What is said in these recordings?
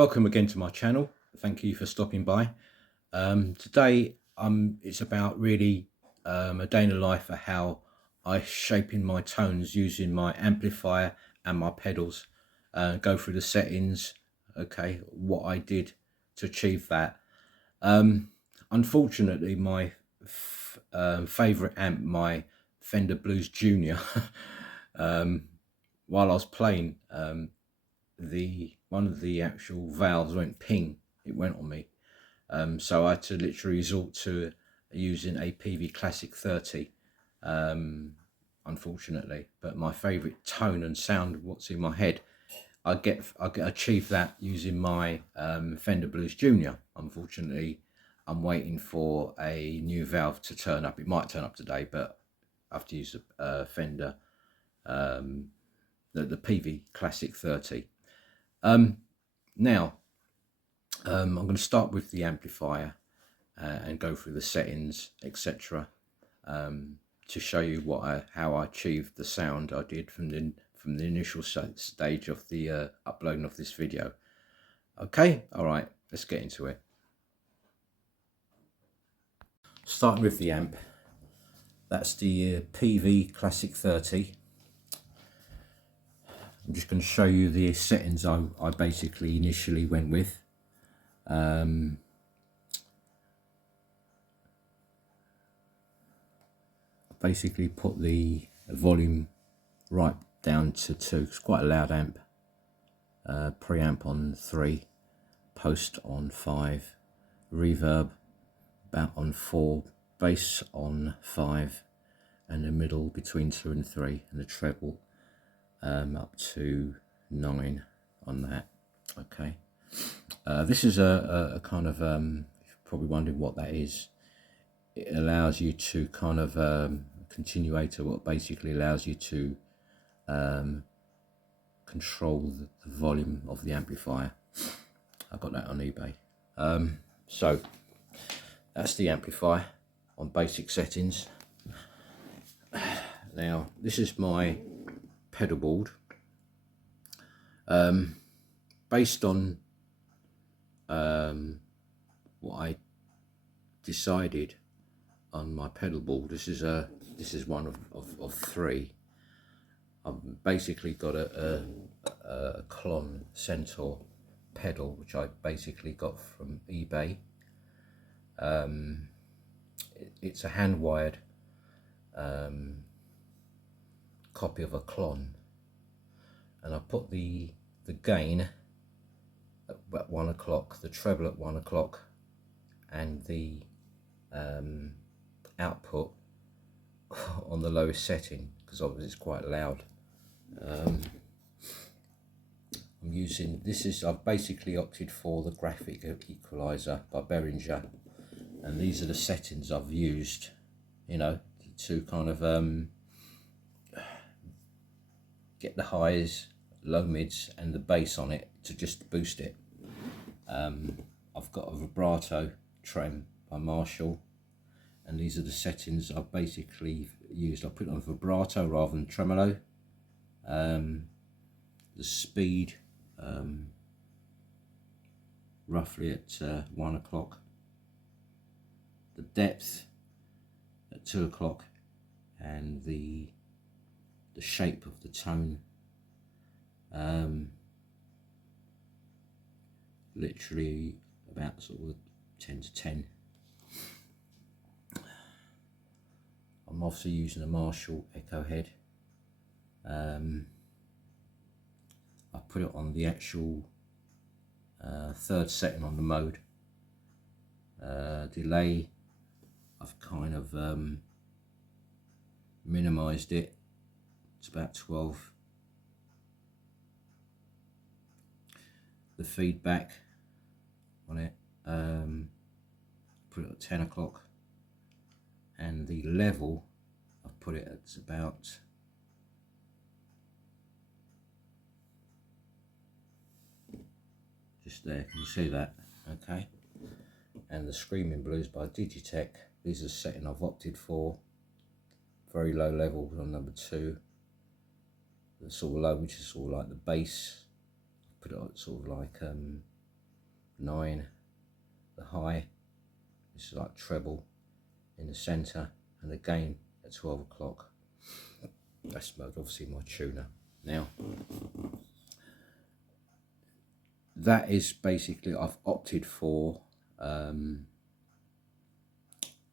welcome again to my channel. Thank you for stopping by. Today it's about really a day in the life of how I shaping my tones using my amplifier and my pedals. Go through the settings, okay, what I did to achieve that. Unfortunately, my favorite amp, my Fender Blues Junior, while I was playing, one of the actual valves went ping. It went on me, so I had to literally resort to using a PV Classic 30, unfortunately. But my favorite tone and sound, what's in my head, I get achieve that using my Fender Blues Junior. Unfortunately, I'm waiting for a new valve to turn up. It might turn up today, but I have to use the Fender, the PV Classic 30. Now I'm going to start with the amplifier and go through the settings, etc., to show you how I achieved the sound I did from the initial stage of the uploading of this video. Okay, all right, let's get into it. Starting with the amp, that's the PV Classic 30. I'm just going to show you the settings I basically initially went with. Basically put the volume right down to 2. It's quite a loud amp. Preamp on 3, post on 5, reverb about on 4, bass on 5, and the middle between 2 and 3, and the treble up to 9 on that. Okay, this is a kind of you're probably wondering what that is. It allows you to kind of continuator, what basically allows you to control the volume of the amplifier. I got that on eBay. So that's the amplifier on basic settings. Now this is my pedal board, based on what I decided on my pedal board. This is one of 3. I've basically got a Clone Centaur pedal, which I basically got from eBay. It's a hand-wired copy of a Clone, and I put the gain at 1 o'clock, the treble at 1 o'clock, and the output on the lowest setting, because obviously it's quite loud. I'm using I've basically opted for the graphic Equaliser by Behringer, and these are the settings I've used, you know, to kind of get the highs, low mids, and the bass on it to just boost it. I've got a Vibratrem by Marshall, and these are the settings I've basically used. I put it on vibrato rather than tremolo. The speed roughly at 1 o'clock, the depth at 2 o'clock, and the shape of the tone literally about sort of 10 to 10. I'm also using a Marshall Echohead. I put it on the actual 3rd setting on the mode. Delay, I've kind of minimized it. It's about 12. The feedback on it, put it at 10 o'clock, and the level I've put it at about just there. Can you see that? Okay. And the Screamin Blues by Digitech, these are the setting I've opted for. Very low level on number 2. The sort of low, which is sort of like the bass. Put it on sort of like 9, the high, this is like treble in the centre, and the gain at 12 o'clock. That's obviously my tuner. Now, that is basically, I've opted for on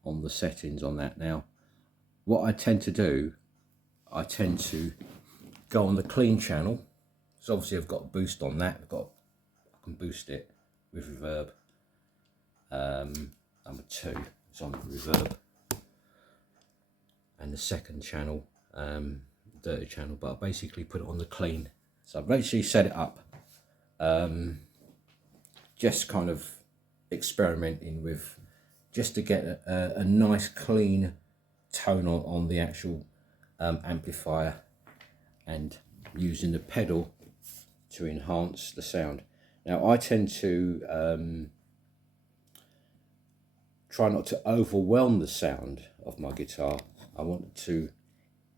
the settings on that. Now, what I tend to do, I tend to go on the clean channel. So obviously I've got a boost on that. I can boost it with reverb. Number 2 is on reverb, and the second channel, dirty channel, but I basically put it on the clean. So I basically set it up, just kind of experimenting with, just to get a nice clean tone on the actual amplifier, and using the pedal to enhance the sound. Now I tend to try not to overwhelm the sound of my guitar. I want to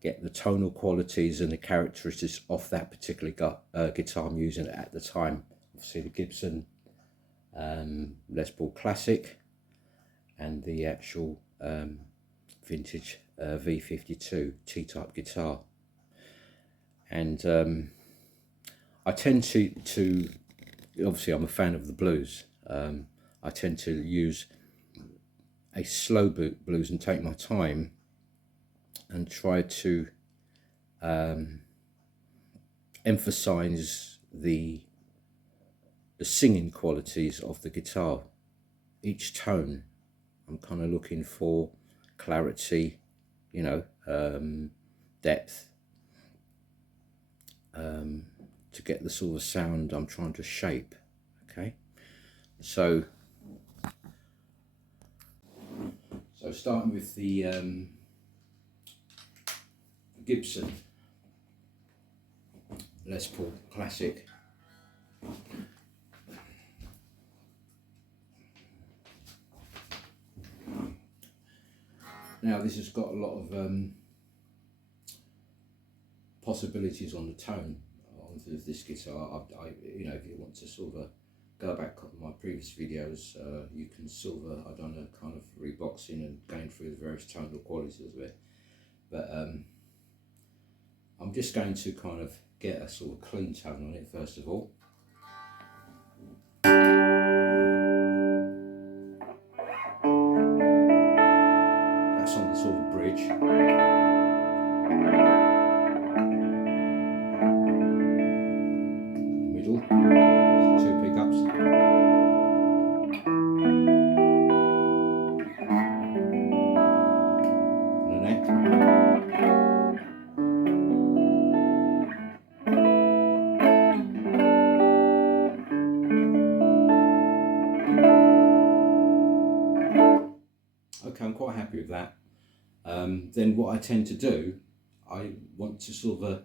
get the tonal qualities and the characteristics of that particular guitar I'm using at the time. Obviously the Gibson Les Paul Classic and the actual vintage V52 T-type guitar. And I tend to obviously I'm a fan of the blues. I tend to use a slow blues and take my time and try to emphasize the singing qualities of the guitar. Each tone, I'm kind of looking for clarity, you know, depth, to get the sort of sound I'm trying to shape. Okay, so starting with the Gibson Les Paul Classic. Now this has got a lot of possibilities on the tone of this guitar. You know, if you want to sort of go back on my previous videos, you can sort of, I've done a kind of reboxing and going through the various tonal qualities of it. But I'm just going to kind of get a sort of clean tone on it first of all. That's on the sort of bridge. Middle, 2 pickups. And a neck. Okay, I'm quite happy with that. Then what I tend to do, I want to sort of,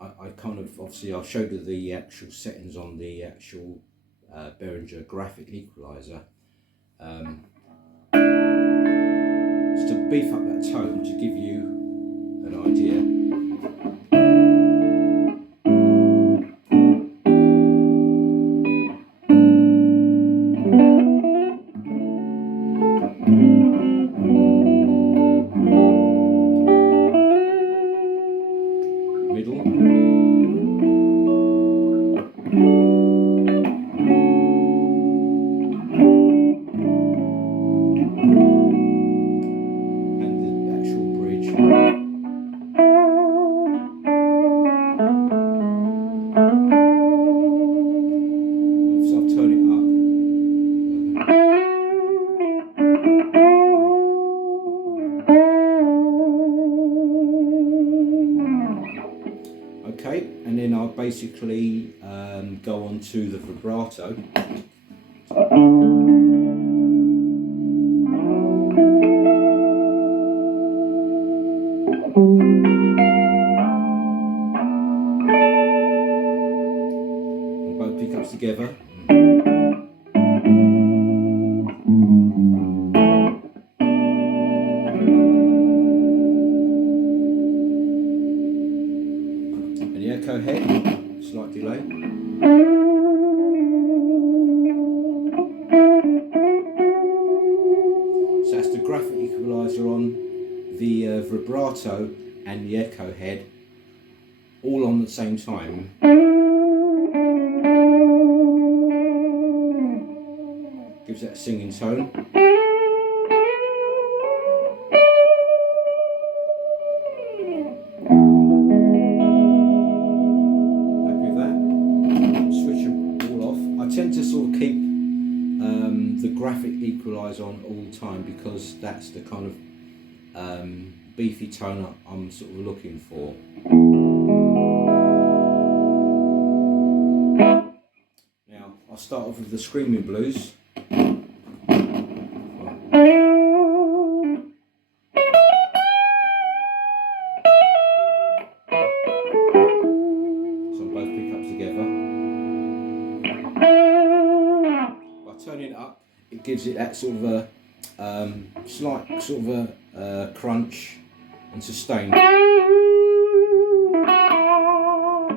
I kind of, obviously I'll show you the actual settings on the actual Behringer graphic equaliser. Just to beef up that tone, to give you an idea. Middle. And the actual bridge. So I'll turn it up. Okay, and then I'll basically go on to the vibrato. And both pickups together. And the Echohead, slight delay. equaliser on, the vibrato and the Echohead all on at the same time. Gives that singing tone. Happy with that? Switch them all off. I tend to sort of keep the graphic equaliser on all the time because that's the kind of beefy tone I'm sort of looking for. Now I'll start off with the Screamin blues. So both pickups together. By turning it up, it gives it that sort of a slight sort of a crunch and sustain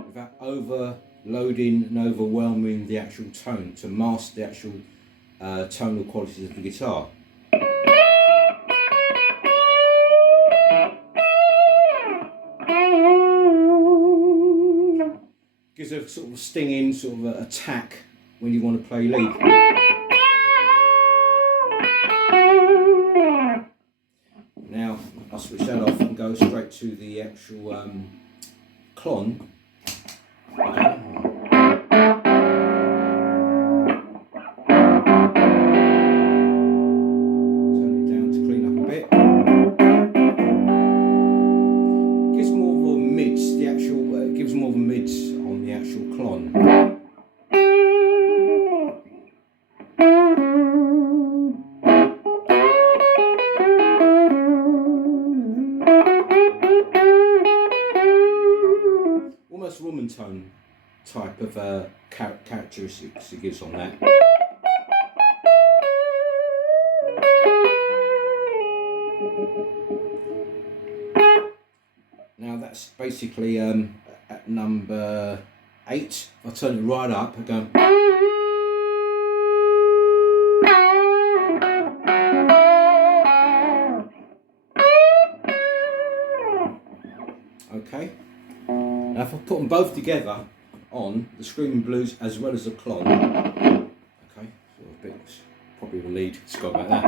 without overloading and overwhelming the actual tone to mask the actual tonal qualities of the guitar. Gives a sort of stinging sort of a attack when you want to play lead. Now I'll switch that off and go straight to the actual clone. Turn it down to clean up a bit. Gives more of a mids. The actual it gives more of a mids on the actual clone. Almost woman tone type of characteristics it gives on that. Now that's basically at number 8. I'll turn it right up and go. Okay. Now if I put them both together on the Screamin blues as well as the clone, okay, so a bit probably the lead. It's got about that.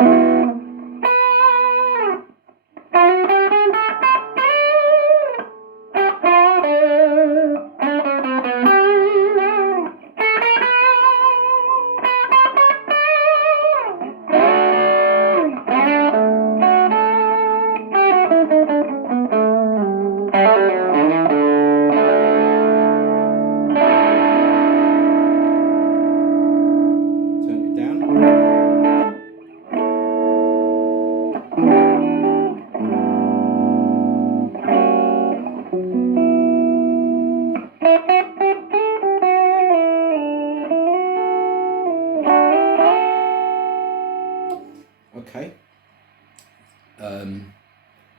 Okay,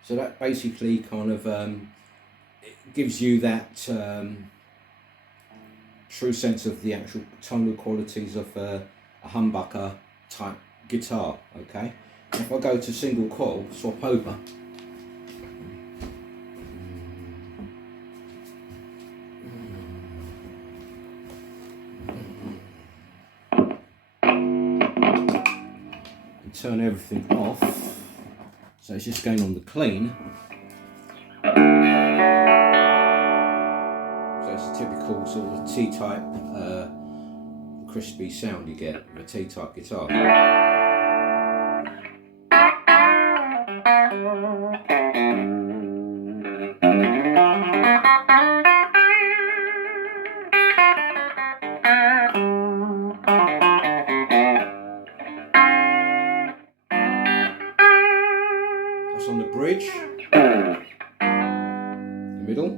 so that basically kind of it gives you that true sense of the actual tonal qualities of a humbucker type guitar. Okay, if I go to single coil, swap over. Turn everything off, so it's just going on the clean. So it's a typical sort of T-type crispy sound you get with a T-type guitar. On the bridge, the middle,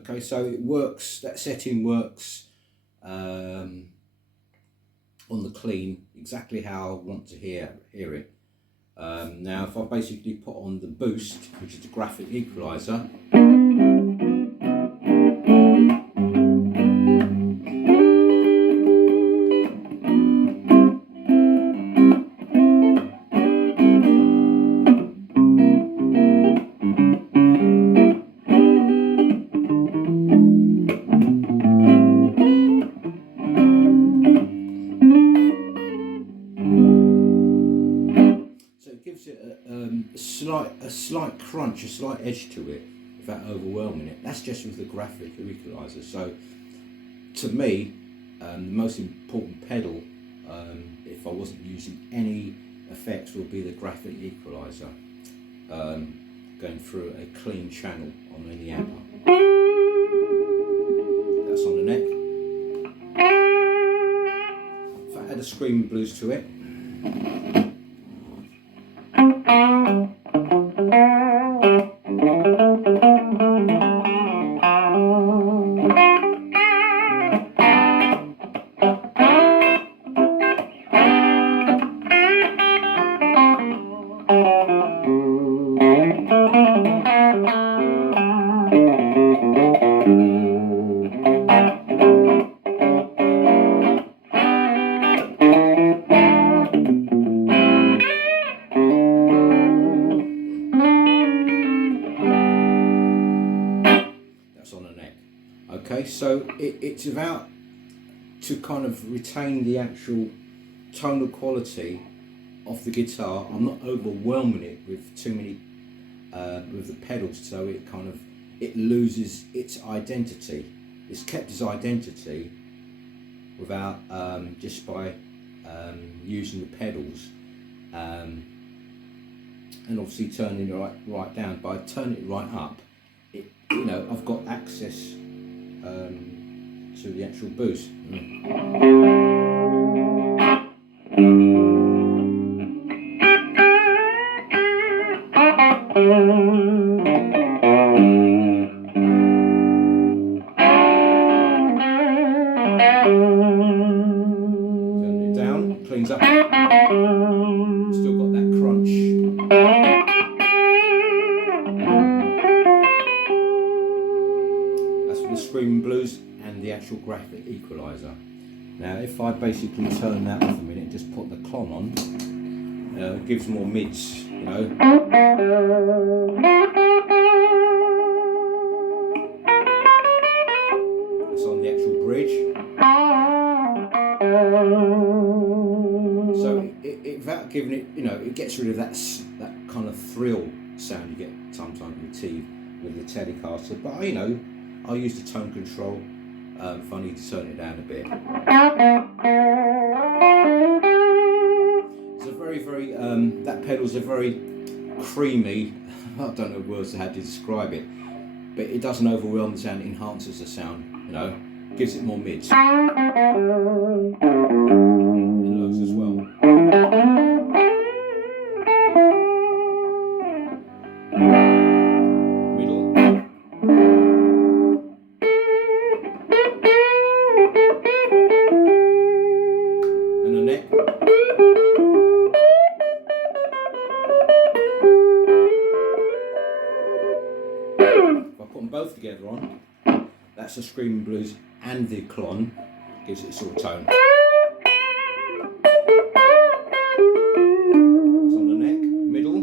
Okay, so it works, that setting works on the clean exactly how I want to hear it. Now if I basically put on the boost, which is the graphic equaliser, a slight crunch, a slight edge to it, without overwhelming it. That's just with the graphic equaliser. So to me, the most important pedal, if I wasn't using any effects, would be the graphic equaliser, going through a clean channel on any amp. That's on the neck. If I add a Screamin blues to it, okay, so it's about to kind of retain the actual tonal quality of the guitar. I'm not overwhelming it with too many with the pedals, so it loses its identity. It's kept its identity without just by using the pedals, and obviously turning it right down. By turning it right up, I've got access to the actual boost. Turning it down, cleans up. Still got that crunch. That's for the Screamin blues and the actual graphic equaliser. Now if I basically turn that off a minute and just put the Clone on, it gives more mids, It's on the actual bridge. So without giving it, it gets rid of that kind of thrill sound you get sometimes with the Telecaster. But I'll use the tone control if I need to turn it down a bit. It's a very, that pedal's a very creamy, I don't know words how to describe it, but it doesn't overwhelm the sound, it enhances the sound, gives it more mids. And lows as well. Both together on, that's the Screamin blues and the Clone, gives it a sort of tone. It's on the neck, middle,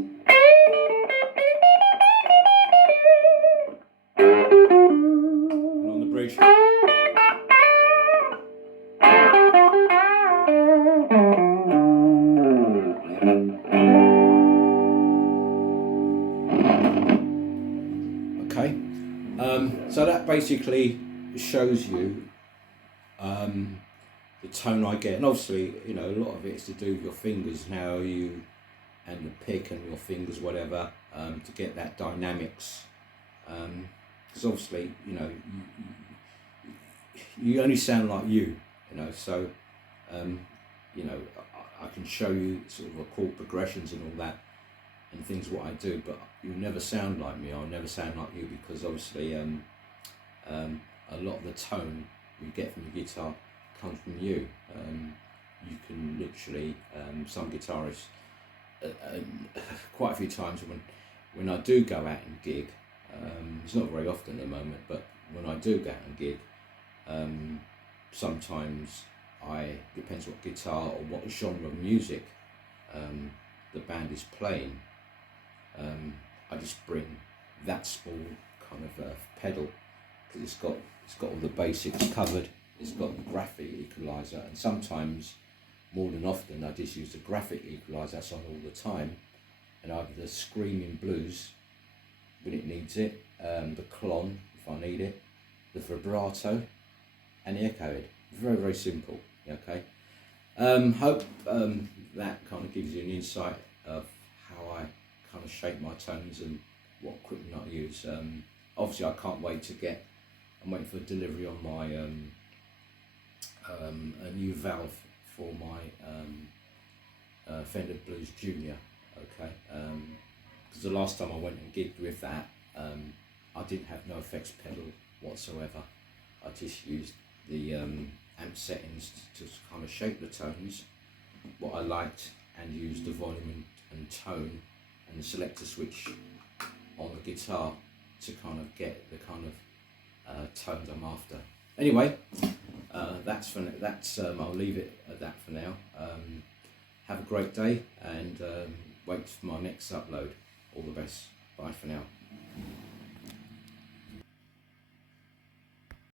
and on the bridge. Okay. So that basically shows you the tone I get, and obviously a lot of it is to do with your fingers, how you and the pick and your fingers, whatever, to get that dynamics. Because obviously you only sound like you know. So you know, I can show you sort of chord progressions and all that and things what I do, but you'll never sound like me. I'll never sound like you, because obviously a lot of the tone you get from the guitar comes from you. You can literally, some guitarists, quite a few times when I do go out and gig, it's not very often at the moment, but when I do go out and gig, sometimes depends what guitar or what genre of music the band is playing, I just bring that small kind of pedal, because it's got all the basics covered. It's got the graphic equalizer, and sometimes, more than often, I just use the graphic equalizer that's on all the time, and I have the Screamin blues when it needs it, the Clone if I need it, the vibrato, and the Echohead. Very, very simple. Okay. Hope that kind of gives you an insight of how I kind of shape my tones and what equipment I use. Obviously, I can't wait to I'm waiting for delivery on my a new valve for my Fender Blues Junior. Okay, because the last time I went and gigged with that, I didn't have no effects pedal whatsoever. I just used the amp settings to kind of shape the tones, what I liked, and used the volume and tone and the selector switch on the guitar to kind of get the kind of tones I'm after. Anyway, I'll leave it at that for now. Have a great day, and wait for my next upload. All the best. Bye for now.